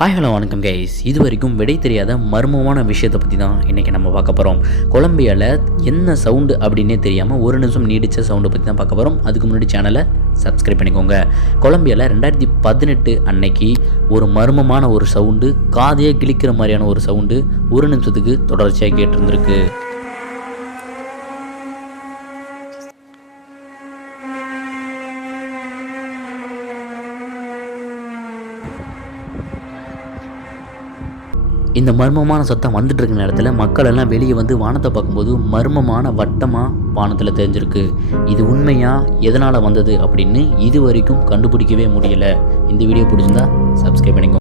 Hi hello வணக்கம் guys. இது வரைக்கும் விடை தெரியாத மர்மமான விஷயத்தை பற்றி தான் இன்றைக்கி நம்ம பார்க்க போகிறோம். கொலம்பியாவில் என்ன சவுண்டு அப்படின்னே தெரியாமல் ஒரு நிமிஷம் நீடித்த சவுண்டை பற்றி தான் பார்க்க போகிறோம். அதுக்கு முன்னாடி சேனலை சப்ஸ்கிரைப் பண்ணிக்கோங்க. கொலம்பியாவில் 2018 அன்னைக்கு ஒரு மர்மமான ஒரு சவுண்டு, காதையே கிழிக்கிற மாதிரியான ஒரு சவுண்டு ஒரு நிமிஷத்துக்கு தொடர்ச்சியாக கேட்டிருந்துருக்கு. இந்த மர்மமான சத்தம் வந்துட்டு இருக்க நேரத்தில் மக்கள் எல்லாம் வெளியே வந்து வானத்தை பார்க்கும்போது மர்மமான வட்டமாக வானத்தில் தெரிஞ்சிருக்கு. இது உண்மையாக எதனால் வந்தது அப்படின்னு இது வரைக்கும் கண்டுபிடிக்கவே முடியலை. இந்த வீடியோ பிடிச்சிருந்தா சப்ஸ்கிரைப் பண்ணிக்கோங்க.